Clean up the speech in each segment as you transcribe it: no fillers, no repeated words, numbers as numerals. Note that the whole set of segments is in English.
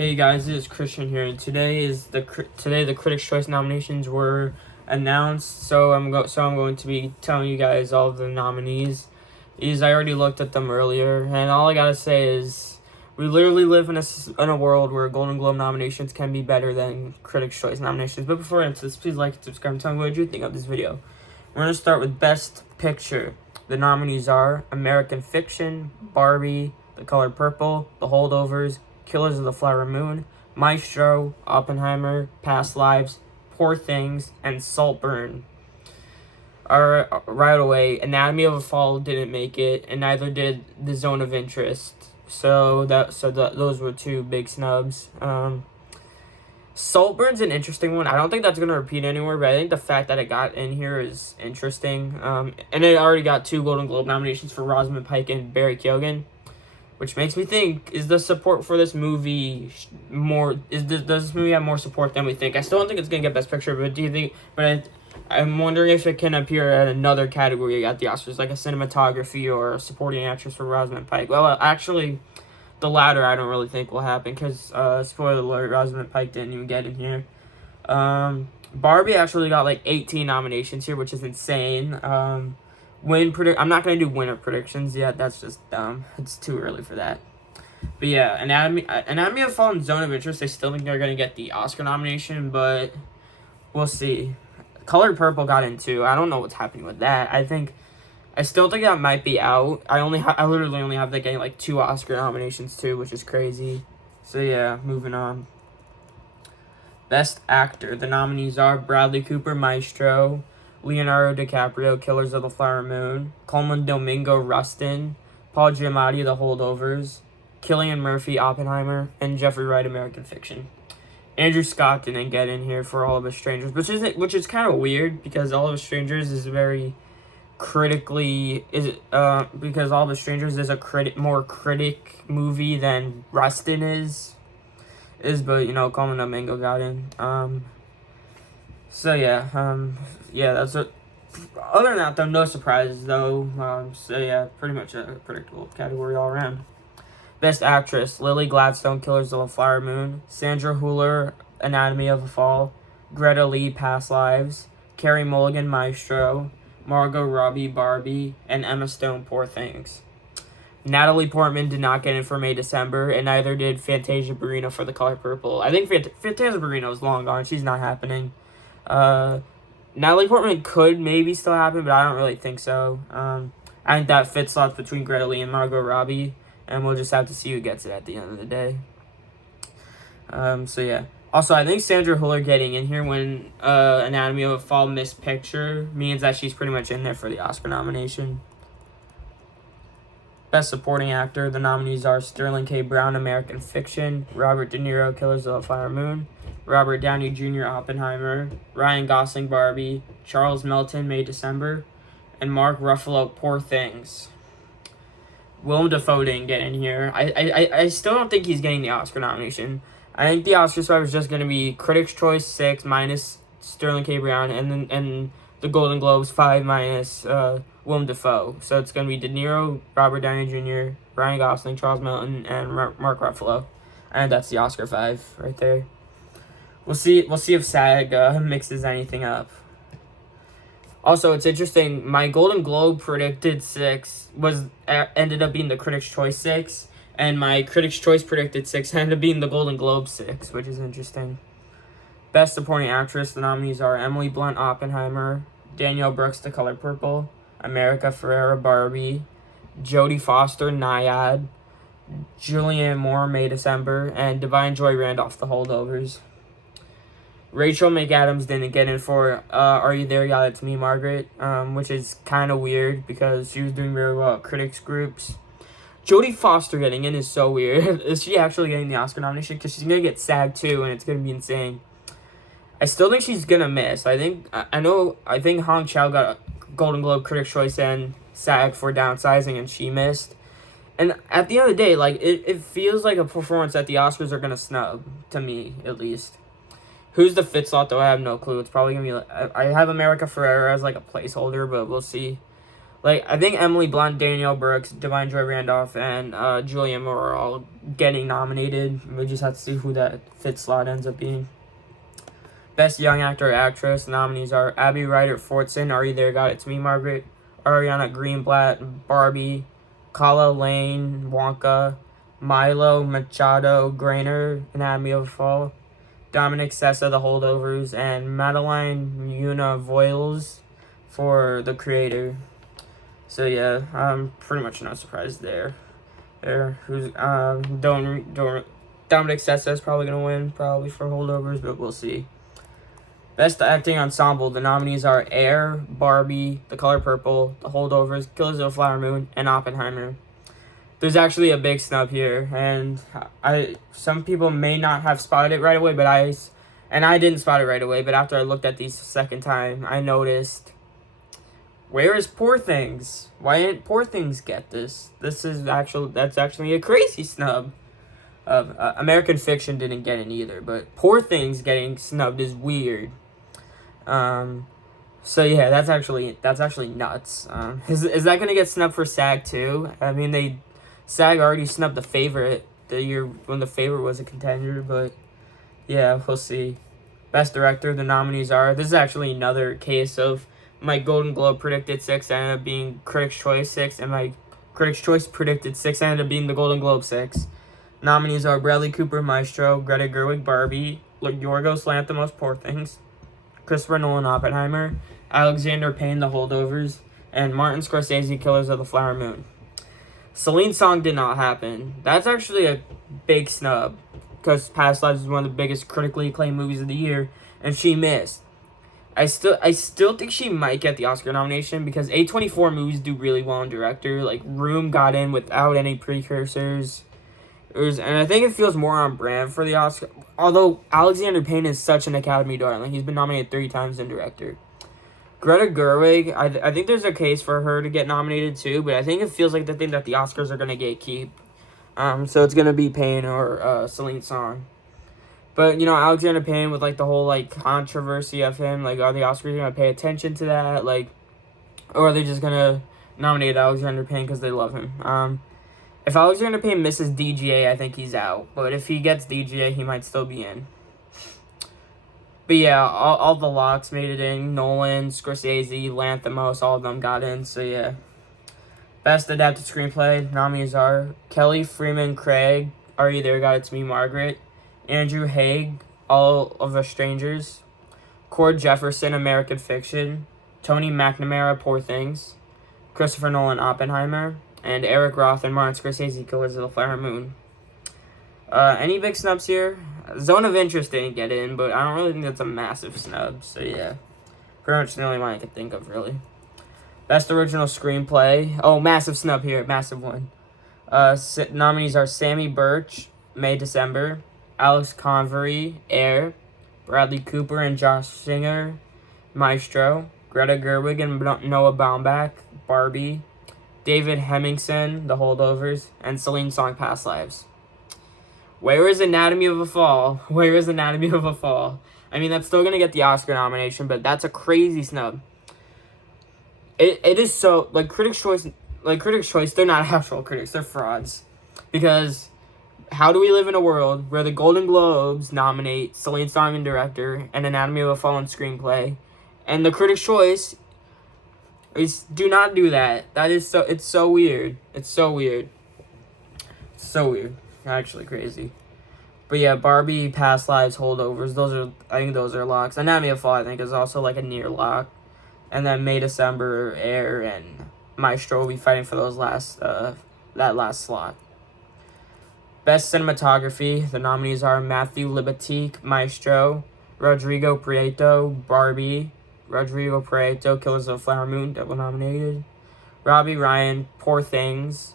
Hey guys, this is Christian here, and today the Critics' Choice nominations were announced. So I'm going to be telling you guys all of the nominees. I already looked at them earlier, and all I gotta say is we literally live in a world where Golden Globe nominations can be better than Critics' Choice nominations. But before I get into this, please like and subscribe and tell me what you think of this video. We're gonna start with Best Picture. The nominees are American Fiction, Barbie, The Color Purple, The Holdovers, Killers of the Flower Moon, Maestro, Oppenheimer, Past Lives, Poor Things, and Saltburn. Right away, Anatomy of a Fall didn't make it, and neither did The Zone of Interest. Those were two big snubs. Saltburn's an interesting one. I don't think that's gonna repeat anywhere, but I think the fact that it got in here is interesting. And it already got 2 Golden Globe nominations for Rosamund Pike and Barry Keoghan, which makes me think: is the support for this movie more? Does this movie have more support than we think? I still don't think it's gonna get Best Picture, but do you think? I'm wondering if it can appear at another category at the Oscars, like a cinematography or a supporting actress for Rosamund Pike. Well, actually, the latter I don't really think will happen because, spoiler alert, Rosamund Pike didn't even get in here. Barbie actually got like 18 nominations here, which is insane. I'm not gonna do winner predictions yet. That's just dumb. It's too early for that. But yeah, Anatomy of a Fall and Zone of Interest, I still think they're gonna get the Oscar nomination, but we'll see. Colored Purple got in too. I don't know what's happening with that. I still think that might be out. I literally only have that getting like 2 Oscar nominations too, which is crazy. So yeah, moving on. Best Actor. The nominees are Bradley Cooper, Maestro, Leonardo DiCaprio, Killers of the Flower Moon, Colman Domingo, Rustin, Paul Giamatti, The Holdovers, Cillian Murphy, Oppenheimer, and Jeffrey Wright, American Fiction. Andrew Scott didn't get in here for All of Us Strangers, which is kind of weird because All of Us Strangers is very because All of Us Strangers is a more critic movie than Rustin is, but Colman Domingo got in. So yeah, that's it. Other than that, though, no surprises, though. So yeah, pretty much a predictable category all around. Best Actress: Lily Gladstone, Killers of the Flower Moon; Sandra Hüller, Anatomy of a Fall; Greta Lee, Past Lives; Carey Mulligan, Maestro; Margot Robbie, Barbie; and Emma Stone, Poor Things. Natalie Portman did not get in for May December, and neither did Fantasia Barrino for The Color Purple. I think Fantasia Barrino is long gone. She's not happening. Natalie Portman could maybe still happen, but I don't really think so. I think that fits slots between Greta Lee and Margot Robbie, and we'll just have to see who gets it at the end of the day. So yeah. Also, I think Sandra Hüller getting in here when Anatomy of a Fall missed picture means that she's pretty much in there for the Oscar nomination. Best Supporting Actor. The nominees are Sterling K. Brown, American Fiction; Robert De Niro, Killers of the Flower Moon; Robert Downey Jr., Oppenheimer; Ryan Gosling, Barbie; Charles Melton, May December; and Mark Ruffalo, Poor Things. Willem Dafoe didn't get in here. I still don't think he's getting the Oscar nomination. I think the Oscar swap is just going to be Critics' Choice 6 minus Sterling K. Brown, and the Golden Globes 5 minus Willem Dafoe. So it's going to be De Niro, Robert Downey Jr., Ryan Gosling, Charles Melton, and Mark Ruffalo. And that's the Oscar 5 right there. We'll see if SAG mixes anything up. Also, it's interesting. My Golden Globe predicted 6 ended up being the Critics' Choice 6, and my Critics' Choice predicted 6 ended up being the Golden Globe 6, which is interesting. Best Supporting Actress. The nominees are Emily Blunt, Oppenheimer; Danielle Brooks, The Color Purple; America Ferrera, Barbie; Jodie Foster, Nyad; Julianne Moore, May December; and Divine Joy Randolph, The Holdovers. Rachel McAdams didn't get in for Are You There, Yeah, It's Me, Margaret, which is kind of weird because she was doing very well at critics groups. Jodie Foster getting in is so weird. Is she actually getting the Oscar nomination? Because she's going to get SAG too, and it's going to be insane. I still think she's going to miss. I think Hong Chow got a Golden Globe, Critics' Choice, and SAG for Downsizing, and she missed. And at the end of the day, it feels like a performance that the Oscars are going to snub, to me, at least. Who's the 5th slot, though? I have no clue. It's probably going to be I have America Ferrera as, a placeholder, but we'll see. Like, I think Emily Blunt, Danielle Brooks, Divine Joy Randolph, and Julia Moore are all getting nominated. We just have to see who that fifth slot ends up being. Best Young Actor or Actress nominees are Abby Ryder Fortson, Are You There, God, It's Me, Margaret, Ariana Greenblatt, Barbie, Kala Lane, Wonka, Milo Machado Grainer, Anatomy of a Fall, Dominic Sessa, The Holdovers, and Madeline Yuna Voiles for The Creator. So yeah, pretty much no surprise there. Who's don't Dominic Sessa is probably gonna win probably for Holdovers, but we'll see. Best Acting Ensemble. The nominees are Air, Barbie, The Color Purple, The Holdovers, Killers of the Flower Moon, and Oppenheimer. There's actually a big snub here, and some people may not have spotted it right away, but I didn't spot it right away. But after I looked at these the second time, I noticed. Where is Poor Things? Why didn't Poor Things get this? That's actually a crazy snub. American Fiction didn't get it either, but Poor Things getting snubbed is weird. So yeah, that's actually nuts. Is that gonna get snubbed for SAG too? I mean, SAG already snubbed The Favorite the year when The Favorite was a contender, but yeah, we'll see. Best Director, the nominees are. This is actually another case of my Golden Globe predicted 6 ended up being Critics' Choice 6, and my Critics' Choice predicted 6 ended up being the Golden Globe 6. Nominees are Bradley Cooper, Maestro, Greta Gerwig, Barbie, Yorgos Lanthimos, Poor Things, Christopher Nolan, Oppenheimer, Alexander Payne, The Holdovers, and Martin Scorsese, Killers of the Flower Moon. Celine Song did not happen. That's actually a big snub, because Past Lives is one of the biggest critically acclaimed movies of the year, and she missed. I still think she might get the Oscar nomination because A24 movies do really well in director. Like, Room got in without any precursors. And I think it feels more on brand for the Oscar. Although Alexander Payne is such an Academy darling. He's been nominated 3 times in director. Greta Gerwig, I think there's a case for her to get nominated too, but I think it feels like the thing that the Oscars are going to gatekeep. So it's going to be Payne or Celine Song. But, Alexander Payne with, the whole, controversy of him, are the Oscars going to pay attention to that? Or are they just going to nominate Alexander Payne because they love him? If Alexander Payne misses DGA, I think he's out. But if he gets DGA, he might still be in. But yeah, all the locks made it in. Nolan, Scorsese, Lanthimos, all of them got in. So yeah. Best Adapted Screenplay nominees are Kelly Freeman Craig, Are You There, God, It's Me, Margaret, Andrew Haig, All of Us Strangers, Cord Jefferson, American Fiction, Tony McNamara, Poor Things, Christopher Nolan, Oppenheimer, and Eric Roth and Martin Scorsese, Killers of the Flower Moon. Any big snubs here? Zone of Interest didn't get in, but I don't really think that's a massive snub, so yeah. Pretty much the only one I could think of, really. Best Original Screenplay. Oh, massive snub here, massive one. Nominees are Sammy Birch, May December, Alex Convery, Air, Bradley Cooper and Josh Singer, Maestro, Greta Gerwig and Noah Baumbach, Barbie, David Hemmingson, The Holdovers, and Celine Song, Past Lives. Where is Anatomy of a Fall? Where is Anatomy of a Fall? I mean, that's still going to get the Oscar nomination, but that's a crazy snub. It is so, Critics' Choice, they're not actual critics, they're frauds. Because how do we live in a world where the Golden Globes nominate Celine Song in director and Anatomy of a Fall in screenplay, and the Critics' Choice do not do that. It's so weird. It's so weird. It's so weird. Actually crazy. But yeah, Barbie, Past Lives, Holdovers, I think those are locks. Anatomy of a Fall, I think, is also a near lock. And then May, December, Air, and Maestro will be fighting for those that last slot. Best Cinematography, the nominees are Matthew Libatique, Maestro, Rodrigo Prieto, Barbie, Rodrigo Prieto, Killers of the Flower Moon, double nominated, Robbie Ryan, Poor Things,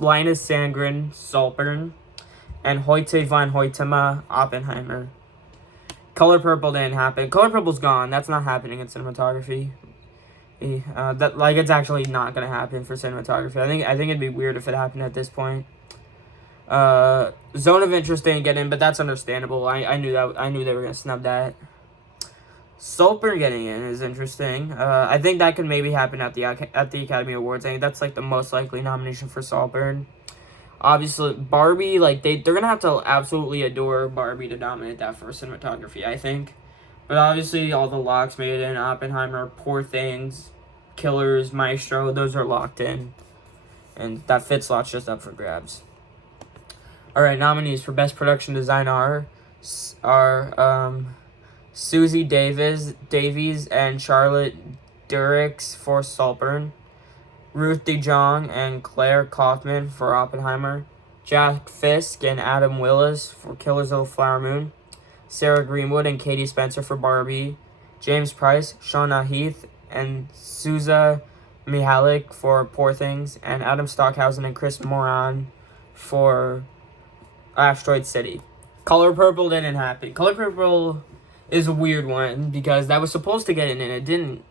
Linus Sandgren, Saltburn, and Hoyte van Hoytema, Oppenheimer. Color Purple didn't happen. Color Purple's gone. That's not happening in cinematography. It's actually not gonna happen for cinematography. I think it'd be weird if it happened at this point. Zone of Interest didn't get in, but that's understandable. I knew they were gonna snub that. Saltburn getting in is interesting. I think that could maybe happen at the Academy Awards. I think that's like the most likely nomination for Saltburn. Obviously, Barbie, like they're gonna have to absolutely adore Barbie to nominate that for cinematography, I think. But obviously, all the locks made in Oppenheimer, Poor Things, Killers, Maestro, those are locked in, and that fifth slot's just up for grabs. All right, nominees for Best Production Design are Susie Davies and Charlotte Durix for Saltburn, Ruth DeJong and Claire Kaufman for Oppenheimer, Jack Fisk and Adam Willis for Killers of the Flower Moon, Sarah Greenwood and Katie Spencer for Barbie, James Price, Shauna Heath, and Souza Mihalik for Poor Things, and Adam Stockhausen and Chris Moran for Asteroid City. Color Purple didn't happen. Color Purple is a weird one because that was supposed to get in and it didn't.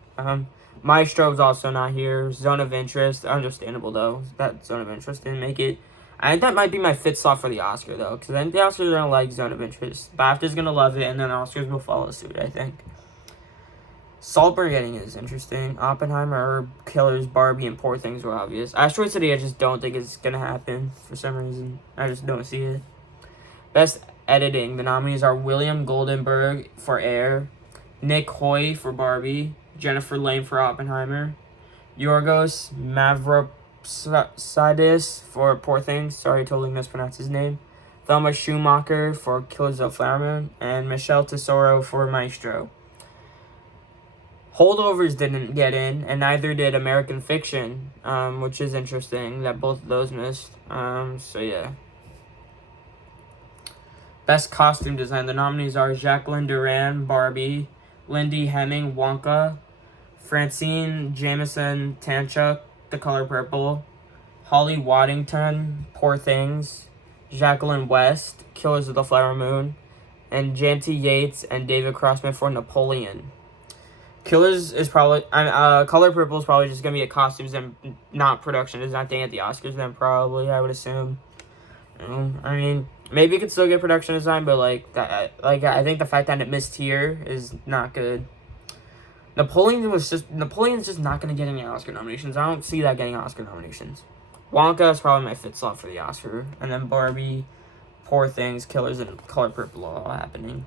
Maestro's also not here. Zone of Interest, understandable though. That Zone of Interest didn't make it. I think that might be my fifth slot for the Oscar though, because I think the Oscars are gonna like Zone of Interest. BAFTA's gonna love it, and then the Oscars will follow suit, I think. Saltburn getting is interesting. Oppenheimer, Killers, Barbie, and Poor Things were obvious. Asteroid City, I just don't think it's gonna happen for some reason. I just don't see it. Best Editing, the nominees are William Goldenberg for Air, Nick Hoy for Barbie, Jennifer Lane for Oppenheimer, Yorgos Mavrosidis for Poor Things, sorry, I totally mispronounced his name, Thelma Schumacher for Killers of the Flower Moon, and Michelle Tesoro for Maestro. Holdovers didn't get in, and neither did American Fiction, which is interesting that both of those missed. So yeah. Best Costume Design, the nominees are Jacqueline Duran, Barbie, Lindy Hemming, Wonka, Francine Jameson Tanchuk, The Color Purple, Holly Waddington, Poor Things, Jacqueline West, Killers of the Flower Moon, and Janty Yates and David Crossman for Napoleon. Killers is probably, Color Purple is probably just going to be a costumes and not production design thing at the Oscars then probably, I would assume. I mean, maybe it could still get production design, but I think the fact that it missed here is not good. Napoleon's just not going to get any Oscar nominations. I don't see that getting Oscar nominations. Wonka is probably my fifth slot for the Oscar, and then Barbie, Poor Things, Killers, and Color Purple all happening.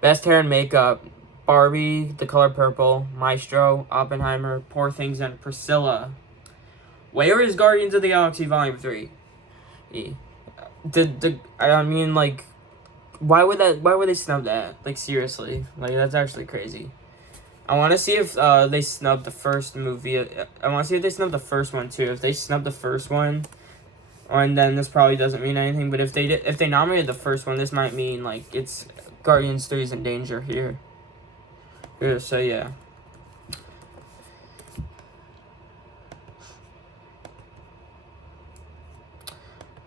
Best Hair and Makeup, Barbie, The Color Purple, Maestro, Oppenheimer, Poor Things, and Priscilla. Where is Guardians of the Galaxy Volume 3? Why would they snub that? Like, seriously. Like, that's actually crazy. I want to see if they snub the first movie. I want to see if they snub the first one, too. If they snub the first one, and then this probably doesn't mean anything, but if they nominated the first one, this might mean, like, it's Guardians 3 is in danger here. So, yeah.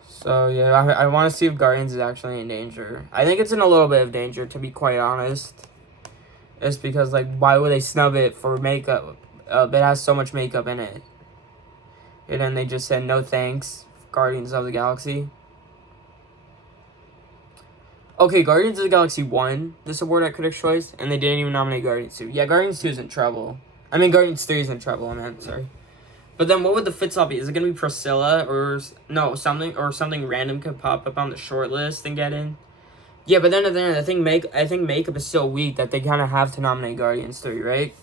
So, yeah, I want to see if Guardians is actually in danger. I think it's in a little bit of danger, to be quite honest. It's because, like, why would they snub it for makeup? It has so much makeup in it. And then they just said, no thanks, Guardians of the Galaxy. Okay, Guardians of the Galaxy won this award at Critics' Choice, and they didn't even nominate Guardians 2. Yeah, Guardians 2 is in trouble. I mean, Guardians 3 is in trouble, sorry. But then what would the fifth slot be? Is it going to be Priscilla or something random could pop up on the short list and get in? Yeah, but then I think makeup is so weak that they kind of have to nominate Guardians 3, right?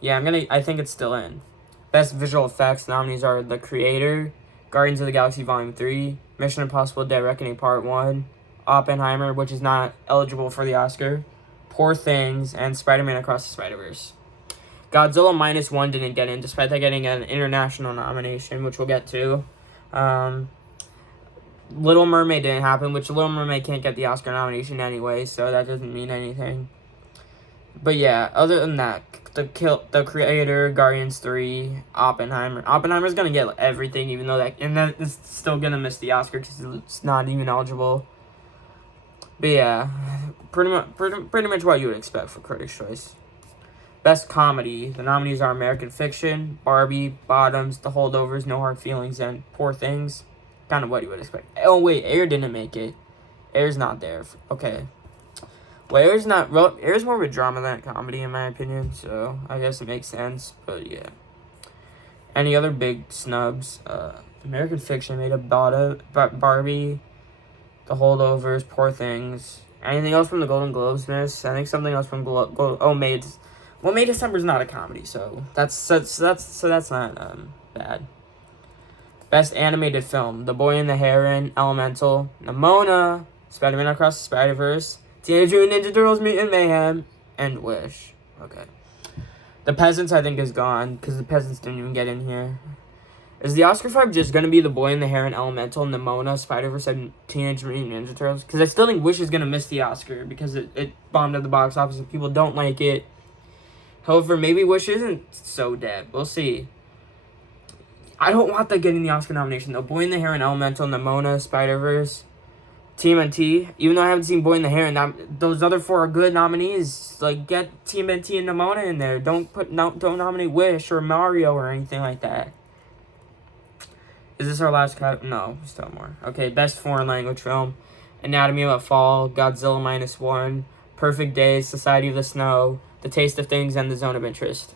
Yeah, I think it's still in. Best visual effects nominees are The Creator, Guardians of the Galaxy Volume 3, Mission Impossible Dead Reckoning Part 1, Oppenheimer, which is not eligible for the Oscar, Poor Things, and Spider-Man Across the Spider-Verse. Godzilla -1 didn't get in, despite that getting an international nomination, which we'll get to. Little Mermaid didn't happen, which Little Mermaid can't get the Oscar nomination anyway, so that doesn't mean anything. But yeah, other than that, The Creator, Guardians 3, Oppenheimer. Oppenheimer's gonna get everything, even though that is still gonna miss the Oscar because it's not even eligible. But yeah, pretty much what you would expect for Critics' Choice. Best Comedy. The nominees are American Fiction, Barbie, Bottoms, The Holdovers, No Hard Feelings, and Poor Things. Kind of what you would expect. Oh, wait, Air didn't make it. Air's not there. Okay. Well, Air's more of a drama than a comedy, in my opinion, so I guess it makes sense, but yeah. Any other big snubs? American Fiction made a Barbie, The Holdovers, Poor Things. Anything else from the Golden Globes miss? I think something else from May December's not a comedy, so that's not bad. Best animated film: The Boy and the Heron, Elemental, Nimona, Spider-Man Across the Spider-Verse, Teenage Mutant Ninja Turtles: Mutant Mayhem, and Wish. Okay. The Peasants, I think, is gone, because The Peasants didn't even get in here. Is the Oscar 5 just going to be The Boy and the Heron, Elemental, Nimona, Spider-Verse, and Teenage Mutant Ninja Turtles? Because I still think Wish is going to miss the Oscar, because it bombed at the box office and people don't like it. However, maybe Wish isn't so dead. We'll see. I don't want that getting the Oscar nomination, though. Boy and the Heron, Elemental, Nimona, Spider-Verse, TMNT. Even though I haven't seen Boy and the Heron, those other 4 are good nominees. Like, get TMNT and Nimona in there. Don't nominate Wish or Mario or anything like that. Is this our last cut? No, still more. Okay, best foreign language film: Anatomy of a Fall, Godzilla -1, Perfect Days, Society of the Snow, The Taste of Things, and The Zone of Interest.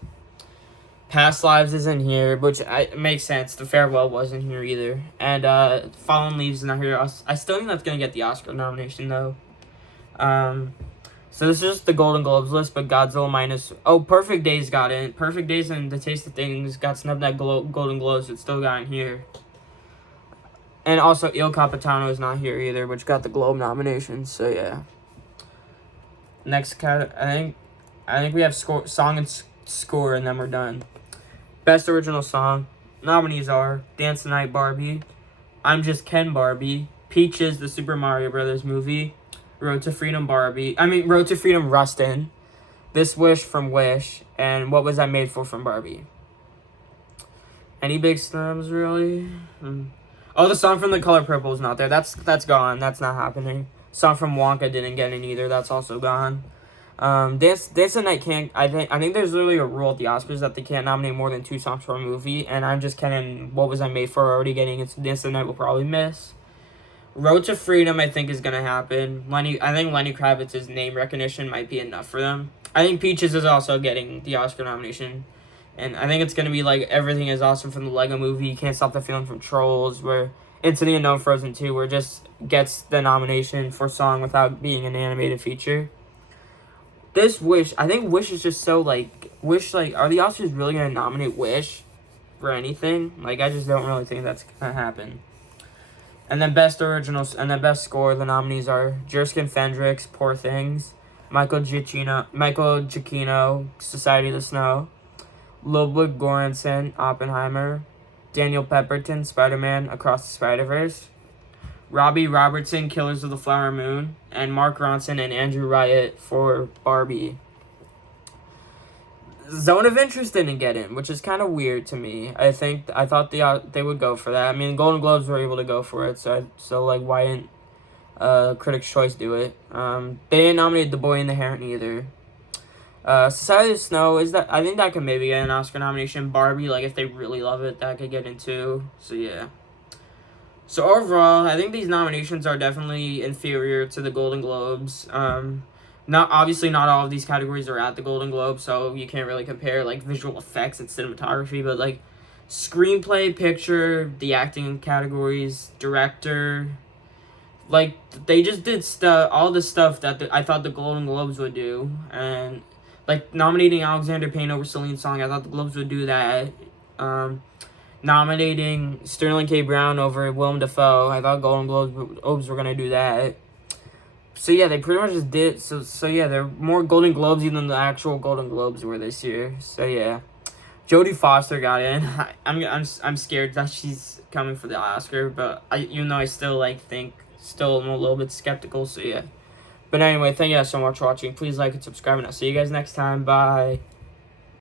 Past Lives is in here, which makes sense. The Farewell wasn't here either. And Fallen Leaves is not here. I still think that's going to get the Oscar nomination, though. So this is just the Golden Globes list, but Godzilla Perfect Days got in. Perfect Days and The Taste of Things got snubbed at Golden Globes, but still got in here. And also, Il Capitano is not here either, which got the Globe nominations, so yeah. Next cat, I think we have song and score, and then we're done. Best Original Song. Nominees are Dance the Night, Barbie, I'm Just Ken, Barbie, Peaches, the Super Mario Brothers movie, Road to Freedom, Rustin, This Wish from Wish, and What Was I Made For from Barbie. Any big snubs, really? Oh, the song from The Color Purple is not there. That's gone. That's not happening. Song from Wonka didn't get in either. That's also gone. Dance the Night can't. I think there's literally a rule at the Oscars that they can't nominate more than 2 songs for a movie. And I'm Just Kidding. What Was I Made For already getting it. So Dance the Night will probably miss. Road to Freedom, I think, is gonna happen. I think Lenny Kravitz's name recognition might be enough for them. I think Peaches is also getting the Oscar nomination. And I think it's going to be like Everything Is Awesome from the Lego Movie, Can't Stop the Feeling from Trolls, where Into the Unknown, Frozen 2, where it just gets the nomination for song without being an animated feature. This Wish, I think Wish is just so, are the Oscars really going to nominate Wish for anything? I just don't really think that's going to happen. And then Best Score, the nominees are Jerskin Fendrix, Poor Things, Michael Giacchino, Society of the Snow, Ludwig Göransson, Oppenheimer, Daniel Pemberton, Spider-Man Across the Spider-Verse, Robbie Robertson, Killers of the Flower Moon, and Mark Ronson and Andrew Riot for Barbie. Zone of Interest didn't get in, which is kind of weird to me. I thought they would go for that. I mean, Golden Globes were able to go for it, so why didn't Critics' Choice do it? They didn't nominate The Boy and the Heron either. Society of the Snow, I think that could maybe get an Oscar nomination. Barbie, if they really love it, that could get into. So yeah. So overall, I think these nominations are definitely inferior to the Golden Globes. Not all of these categories are at the Golden Globes, so you can't really compare visual effects and cinematography, but screenplay, picture, the acting categories, director, they just did all the stuff that I thought the Golden Globes would do, and nominating Alexander Payne over Celine Song, I thought the Globes would do that. Nominating Sterling K. Brown over Willem Dafoe, I thought Golden Globes were going to do that. So yeah, they pretty much just did. So yeah, there are more Golden Globes even than the actual Golden Globes were this year. So yeah, Jodie Foster got in. I'm scared that she's coming for the Oscar, but even though I still I'm a little bit skeptical. So yeah. But anyway, thank you guys so much for watching. Please like and subscribe, and I'll see you guys next time. Bye.